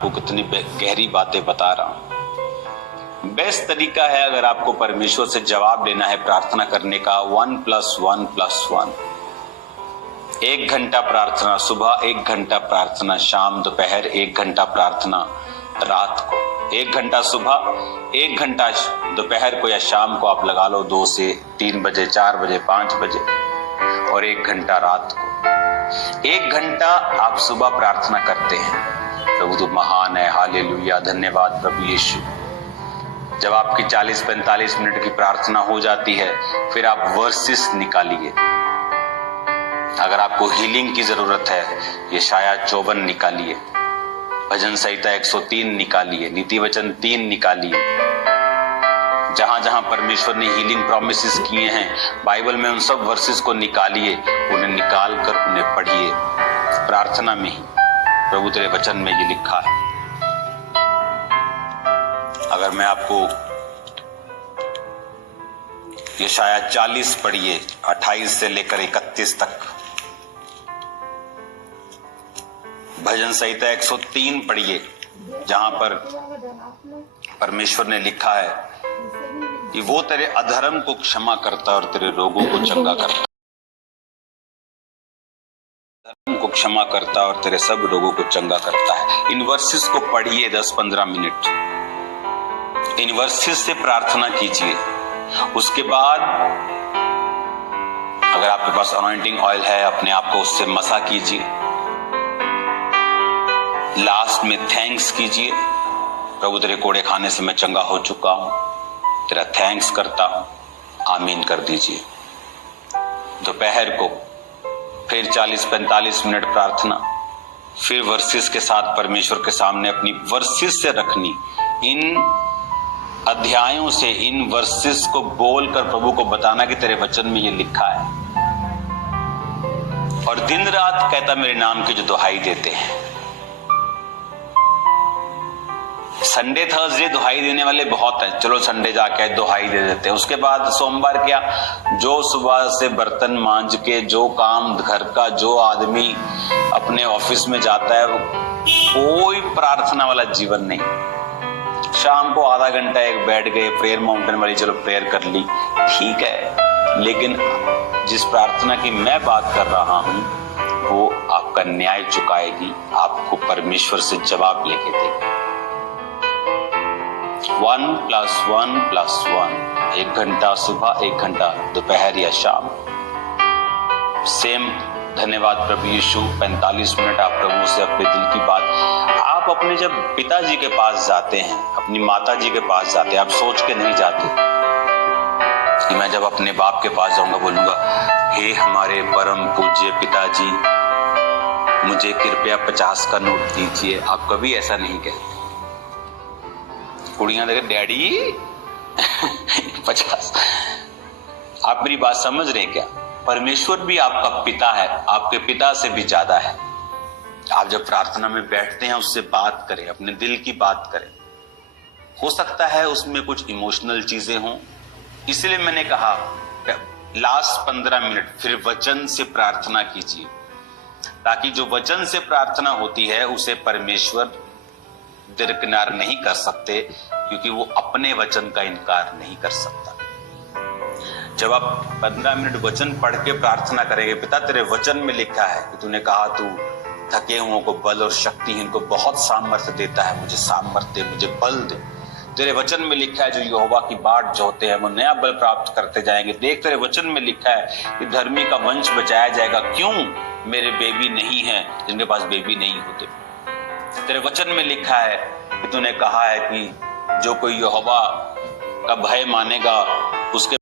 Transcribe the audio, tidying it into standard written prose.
आपको कितनी गहरी बातें बता रहा हूं। बेस्ट तरीका है अगर आपको परमेश्वर से जवाब लेना है प्रार्थना करने का, 1+1+1। 1 घंटा प्रार्थना सुबह, 1 घंटा प्रार्थना शाम दोपहर, 1 घंटा प्रार्थना रात को। 1 घंटा सुबह, 1 घंटा दोपहर को या शाम को आप लगा लो, 2 से 3 बजे, 4 बजे, 5 बजे, और 1 घंटा रात को। 1 घंटा आप सुबह प्रार्थना करते हैं, प्रभु तू महान है, हालेलुया, धन्यवाद प्रभु यीशु। जब आपकी 40-45 मिनट की प्रार्थना हो जाती है, फिर आप वर्सेस निकालिए। अगर आपको हीलिंग की जरूरत है, यशाया 54 निकालिए, भजन संहिता 103 निकालिए, नीति वचन 3 निकालिए। जहां जहां परमेश्वर ने हीलिंग प्रॉमिसेस किए हैं बाइबल में, उन सब वर्सेस को निकालिए, उन्हें निकाल कर उन्हें पढ़िए प्रार्थना में ही। प्रभु तेरे वचन में ये लिखा है। अगर मैं आपको यशाया 40 पढ़िए, 28 से लेकर 31 तक, भजन संहिता 103 पढ़िए, जहां पर परमेश्वर ने लिखा है कि वो तेरे अधर्म को क्षमा करता और तेरे रोगों को चंगा करता, अधर्म को क्षमा करता और तेरे सब रोगों को चंगा करता है। इन वर्सेस को पढ़िए 10-15 मिनट, इन वर्सेस से प्रार्थना कीजिए। उसके बाद अगर आपके पास अनॉइंटिंग ऑयल है, अपने आप को उससे मसा कीजिए। लास्ट में थैंक्स कीजिए, प्रभु तेरे कोड़े खाने से मैं चंगा हो चुका हूं, तेरा थैंक्स करता हूं, आमीन कर दीजिए। दोपहर को फिर 40-45 मिनट प्रार्थना, फिर वर्सेस के साथ परमेश्वर के सामने अपनी वर्सेस से रखनी। इन अध्यायों से, इन वर्सेस को बोलकर प्रभु को बताना कि तेरे वचन में ये लिखा है, और दिन रात कहता मेरे नाम की जो दुहाई देते हैं। संडे थर्सडे दुहाई देने वाले बहुत हैं, चलो संडे जाके दुहाई दे देते हैं। उसके बाद सोमवार क्या, जो सुबह से बर्तन मांज के, जो काम घर का, जो आदमी अपने ऑफिस में जाता है, वो कोई प्रार्थना वाला जीवन नहीं। शाम को आधा घंटा एक बैठ गए, प्रेयर माउंटेन वाली चलो प्रेयर कर ली, ठीक है, लेकिन जिस प्रार्थना की मैं बात कर रहा हूं वो आपका न्याय चुकाएगी, आपको परमेश्वर से जवाब लेके देगी। 1+1+1, 1 घंटा सुबह, 1 घंटा दोपहर या शाम। सेम धन्यवाद प्रभु यीशु, 45 मिनट आप प्रभु से अपने दिल की बात। आप अपने जब पिताजी के पास जाते हैं, अपनी माता जी के पास जाते हैं, आप सोच के नहीं जाते कि मैं जब अपने बाप के पास जाऊंगा बोलूंगा, हे हमारे परम पूज्य पिताजी, मुझे कृपया 50 का नोट दीजिए। आप कभी ऐसा नहीं कहते। कुड़ियां देखे डैडी 50। आप मेरी बात समझ रहे हैं क्या? परमेश्वर भी आपका पिता है, आपके पिता से भी ज्यादा है। आप जब प्रार्थना में बैठते हैं उससे बात करें, अपने दिल की बात करें। हो सकता है उसमें कुछ इमोशनल चीजें हों, इसलिए मैंने कहा लास्ट 15 मिनट फिर वचन से प्रार्थना कीजिए, ताकि जो वचन से प्रार्थना होती है उसे परमेश्वर दरकिनार नहीं कर सकते, क्योंकि वो अपने वचन का इनकार नहीं कर सकता। जब आप 15 मिनट वचन पढ़ के प्रार्थना करेंगे, पिता तेरे वचन में लिखा है कि तूने कहा तू थके हुओं को बल और शक्तिहीन को बहुत सामर्थ्य देता है, मुझे सामर्थ्य, मुझे बल दे। तेरे वचन में लिखा है जो यहोवा की बाट जोते हैं वो नया बल प्राप्त करते जाएंगे। देख तेरे वचन में लिखा है कि धर्मी का वंश बचाया जाएगा। क्यों? मेरे बेबी नहीं है जिनके पास बेबी नहीं होते। तेरे वचन में लिखा है कि तूने कहा है कि जो कोई यहोवा का भय मानेगा उसके